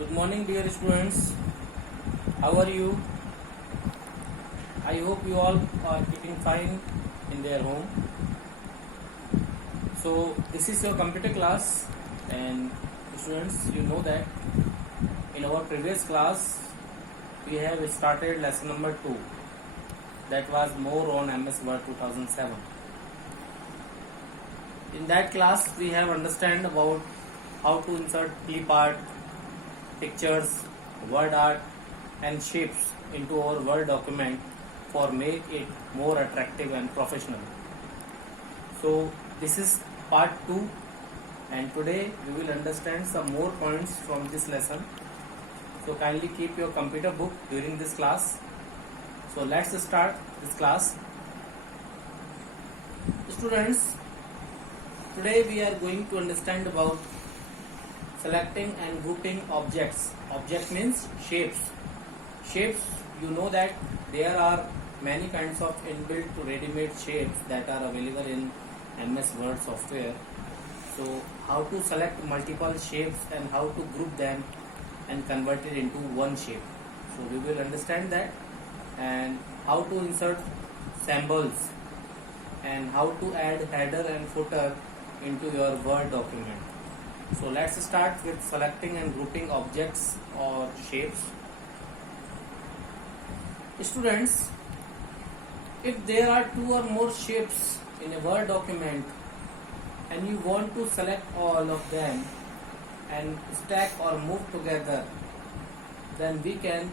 Good morning, dear students. How are you? I hope you all are keeping fine in their home. So, this is your computer class, and students, you know that in our previous class we have started lesson number 2, that was more on MS Word 2007. In that class, we have understand about how to insert clip art, pictures, word art and shapes into our Word document for make it more attractive and professional. So this is part 2, and today we will understand some more points from this lesson. So kindly keep your computer book during this class. So let's start this class. Students, today we are going to understand about selecting and grouping objects. Object means shapes. Shapes, you know that there are many kinds of inbuilt to ready-made shapes that are available in MS Word software. So how to select multiple shapes and how to group them and convert it into one shape. So we will understand that, and how to insert symbols and how to add header and footer into your Word document. So let's start with selecting and grouping objects or shapes. Students, if there are 2 or more shapes in a Word document and you want to select all of them and stack or move together, then we can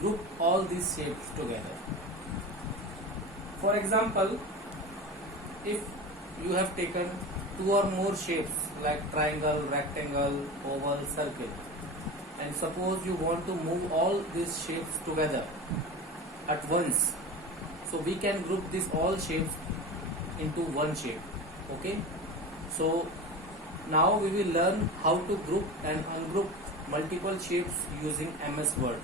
group all these shapes together. For example, if you have taken 2 or more shapes like triangle, rectangle, oval, circle, and suppose you want to move all these shapes together at once, so we can group these all shapes into one shape. Okay, so now we will learn how to group and ungroup multiple shapes using MS Word.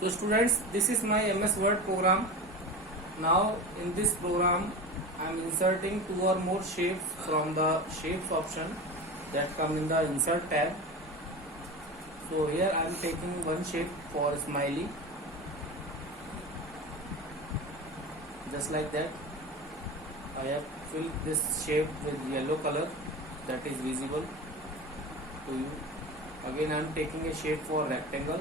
So students, this is my MS Word program. Now in this program I am inserting 2 or more shapes from the shapes option that come in the insert tab. So here I am taking one shape for smiley, just like that. I have filled this shape with yellow color that is visible to you. Again I am taking a shape for rectangle,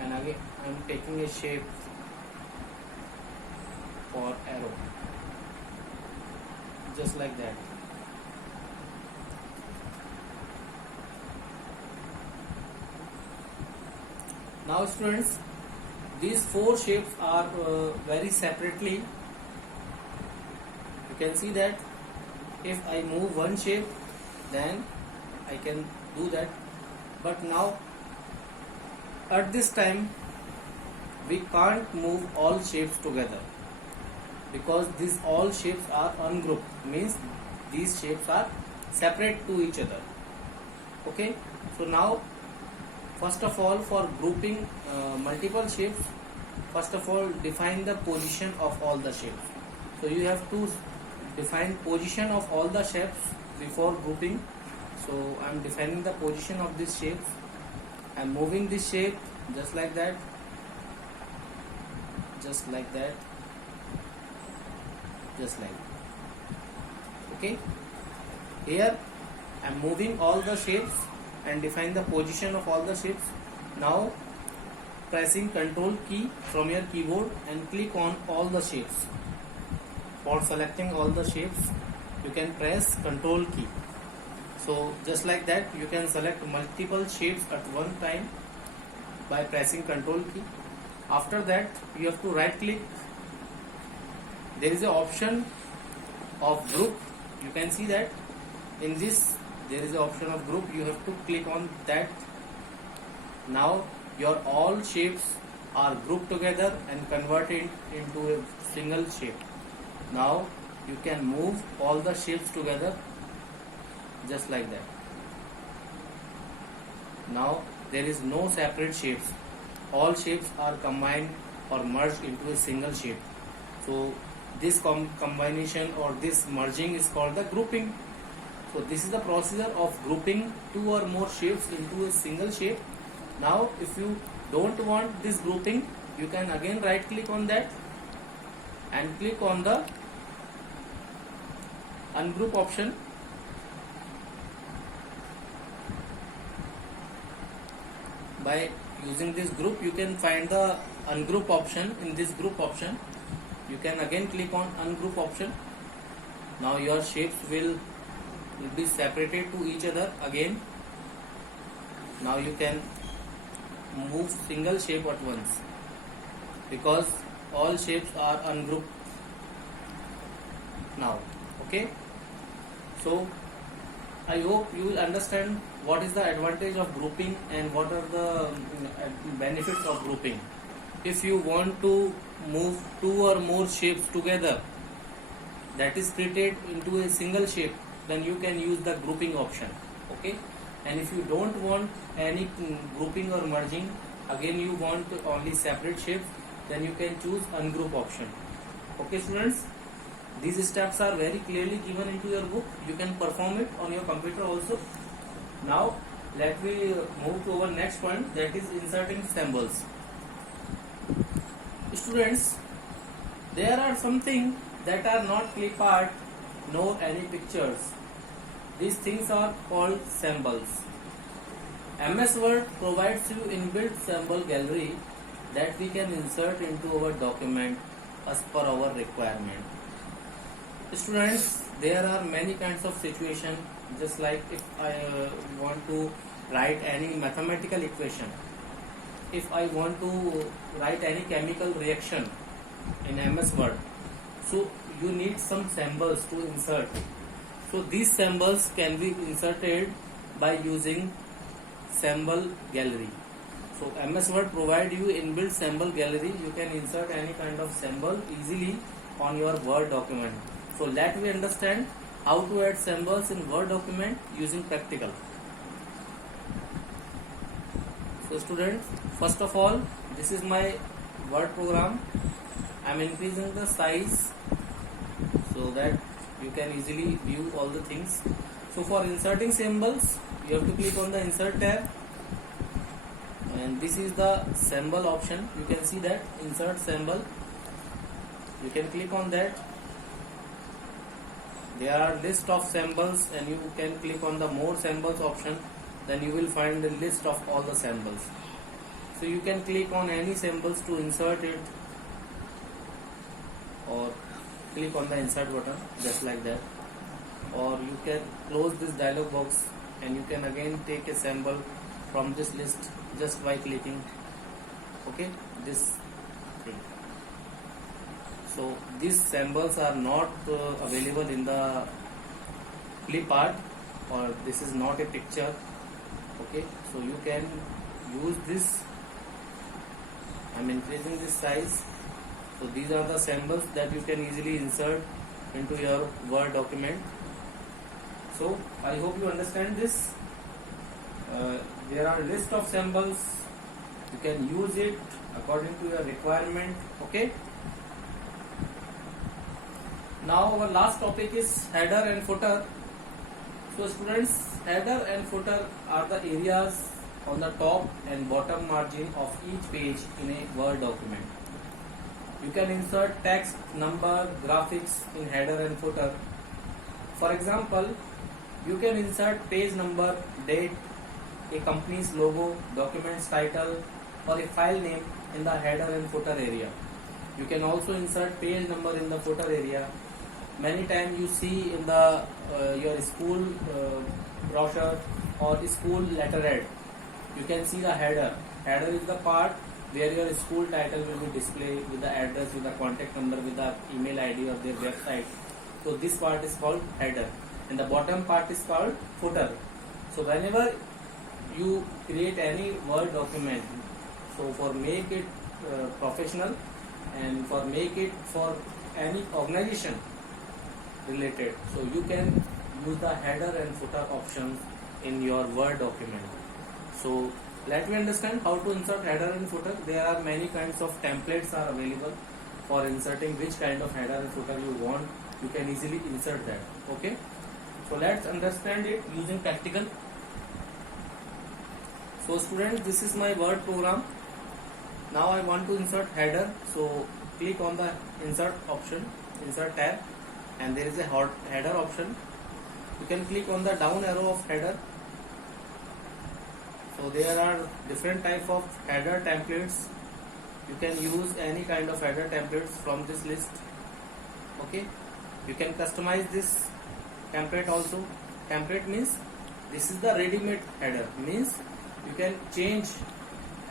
and again I am taking a shape for arrow, just like that. Now students, these 4 shapes are very separately. You can see that if I move one shape, then I can do that, but now at this time we can't move all shapes together because these all shapes are ungrouped, means these shapes are separate to each other. Okay, so now first of all, for grouping multiple shapes, first of all define the position of all the shapes. So you have to define position of all the shapes before grouping. So I am defining the position of these shapes. I am moving this shape just like that, just like that, just like that. Okay, here I am moving all the shapes and define the position of all the shapes. Now pressing Ctrl key from your keyboard and click on all the shapes. For selecting all the shapes, you can press Ctrl key. So just like that, you can select multiple shapes at one time by pressing Ctrl key. After that, you have to right click. There is an option of group. You can see that in this there is an option of group. You have to click on that. Now your all shapes are grouped together and converted into a single shape. Now you can move all the shapes together just like that. Now there is no separate shapes. All shapes are combined or merged into a single shape. So this combination or this merging is called the grouping. So this is the procedure of grouping two or more shapes into a single shape. Now if you don't want this grouping, you can again right click on that and click on the ungroup option. By using this group, you can find the ungroup option. In this group option, you can again click on ungroup option. Now your shapes will be separated to each other again. Now you can move single shape at once because all shapes are ungrouped now. Okay, so I hope you will understand what is the advantage of grouping and what are the benefits of grouping. If you want to move two or more shapes together that is created into a single shape, then you can use the grouping option. Okay, and if you don't want any grouping or merging, again you want only separate shapes, then you can choose ungroup option. Okay students, these steps are very clearly given into your book. You can perform it on your computer also. Now let me move to our next point, that is inserting symbols. Students, there are something that are not clip art nor any pictures. These things are called symbols. MS Word provides you inbuilt symbol gallery that we can insert into our document as per our requirement. Students, there are many kinds of situation, just like if I want to write any mathematical equation, if I want to write any chemical reaction in MS Word, so you need some symbols to insert. So these symbols can be inserted by using symbol gallery. So MS Word provide you inbuilt symbol gallery. You can insert any kind of symbol easily on your Word document. So let me understand how to add symbols in Word document using practical. So students, first of all, this is my Word program. I am increasing the size so that you can easily view all the things. So for inserting symbols, you have to click on the insert tab, and this is the symbol option. You can see that insert symbol. You can click on that. There are list of symbols, and you can click on the more symbols option. Then you will find the list of all the symbols. So you can click on any symbols to insert it, or click on the insert button just like that, or you can close this dialog box and you can again take a symbol from this list just by clicking this thing. So these symbols are not available in the clip art, or this is not a picture. So you can use this. I'm increasing this size. So these are the symbols that you can easily insert into your Word document. So I hope you understand this. There are list of symbols. You can use it according to your requirement. Okay. Now our last topic is header and footer. So students, header and footer are the areas on the top and bottom margin of each page in a Word document. You can insert text, number, graphics in header and footer. For example, you can insert page number, date, a company's logo, document's title, or a file name in the header and footer area. You can also insert page number in the footer area. Many times you see in the your school brochure or school letterhead, you can see the header. Header is the part where your school title will be displayed with the address, with the contact number, with the email ID of their website. So this part is called header, and the bottom part is called footer. So whenever you create any Word document, so for make it professional and for make it for any organization related, so you can use the header and footer options in your Word document. So let me understand how to insert header and footer. There are many kinds of templates are available for inserting which kind of header and footer you want. You can easily insert that. Okay. So let's understand it using practical. So students, this is my Word program. Now I want to insert header. So click on the insert option, insert tab, and there is a header option. You can click on the down arrow of header. So there are different type of header templates. You can use any kind of header templates from this list. Okay, you can customize this template also. Template means this is the ready-made header, means you can change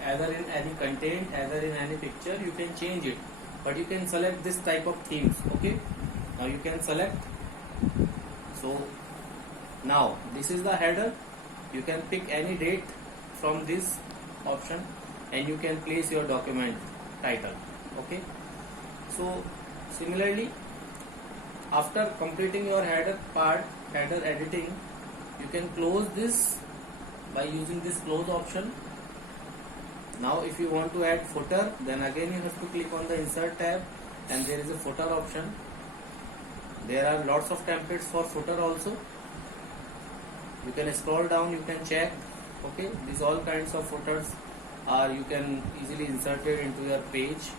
either in any content, either in any picture, you can change it, but you can select this type of themes. Okay, now you can select. So now this is the header. You can pick any date from this option and you can place your document title. Okay, so similarly, after completing your header part, header editing, you can close this by using this close option. Now if you want to add footer, then again you have to click on the insert tab and there is a footer option. There are lots of templates for footer also. You can scroll down, you can check. Okay, these all kinds of footers are you can easily insert it into your page.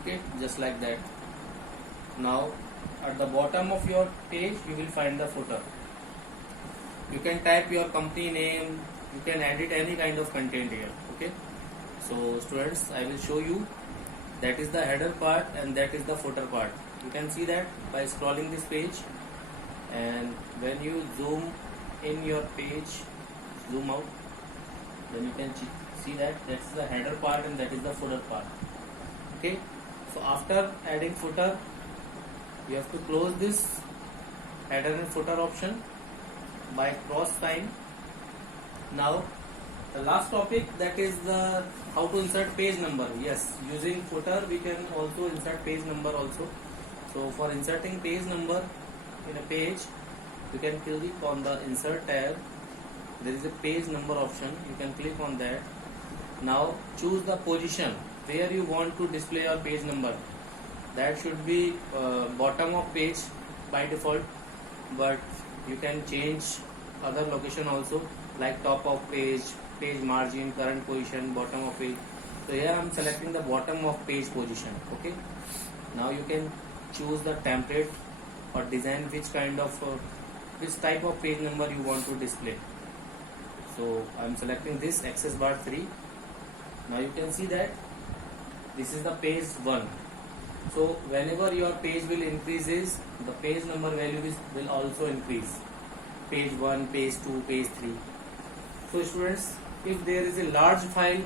Okay, just like that. Now at the bottom of your page you will find the footer. You can type your company name, you can edit any kind of content here. Okay, so students, I will show you. That is the header part and that is the footer part. You can see that by scrolling this page, and when you zoom in your page, zoom out, then you can see that that's the header part and that is the footer part. Okay, so after adding footer, you have to close this header and footer option by cross sign. Now the last topic, that is the how to insert page number. Yes, using footer we can also insert page number also. So for inserting page number in a page, you can click on the insert tab. There is a page number option, you can click on that. Now choose the position where you want to display your page number. That should be bottom of page by default, but you can change other location also, like top of page, page margin, current position, bottom of page. So here I am selecting the bottom of page position. Okay, now you can choose the template or design which kind of which type of page number you want to display. So I am selecting this access bar 3. Now you can see that this is the page 1. So whenever your page will increases, the page number value will also increase. Page 1, page 2, page 3. So students, if there is a large file,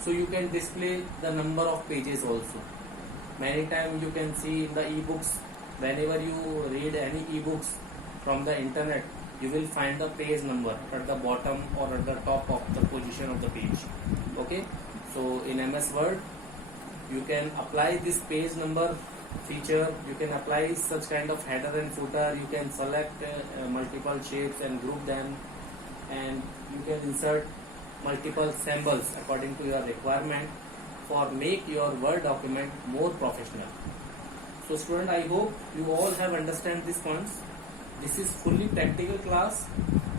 so you can display the number of pages also. Many times you can see in the ebooks, whenever you read any ebooks from the internet, you will find the page number at the bottom or at the top of the position of the page. Okay, so in MS Word, you can apply this page number feature. You can apply such kind of header and footer. You can select multiple shapes and group them, and you can insert multiple symbols according to your requirement for make your Word document more professional. So student, I hope you all have understand these points. This is fully practical class.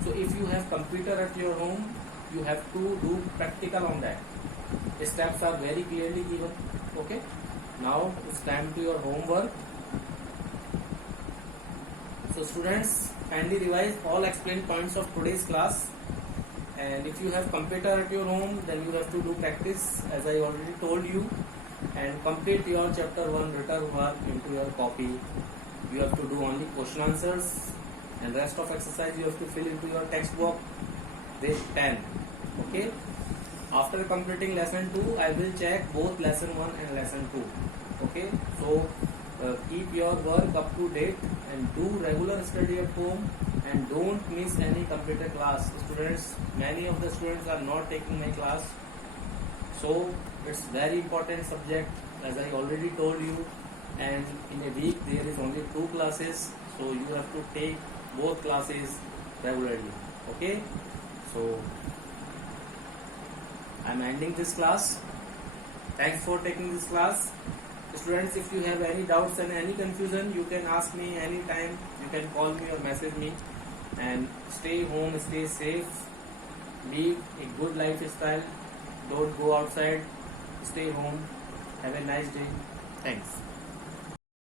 So if you have computer at your home, you have to do practical on that. The steps are very clearly given. Okay, now it's time to your homework. So students, kindly revise all explained points of today's class, and if you have computer at your home, then you have to do practice as I already told you, and complete your chapter 1 written work into your copy. You have to do only question answers, and rest of exercise you have to fill into your textbook page 10. Okay, after completing lesson 2, I will check both lesson 1 and lesson 2. Okay, so keep your work up to date and do regular study at home, and don't miss any computer class. Students, many of the students are not taking my class, so it's very important subject as I already told you, and in a week there is only 2 classes, so you have to take both classes regularly. Okay, so I'm ending this class. Thanks for taking this class. Students, if you have any doubts and any confusion, you can ask me anytime. You can call me or message me. And stay home, stay safe, live a good lifestyle. Don't go outside. Stay home. Have a nice day. Thanks.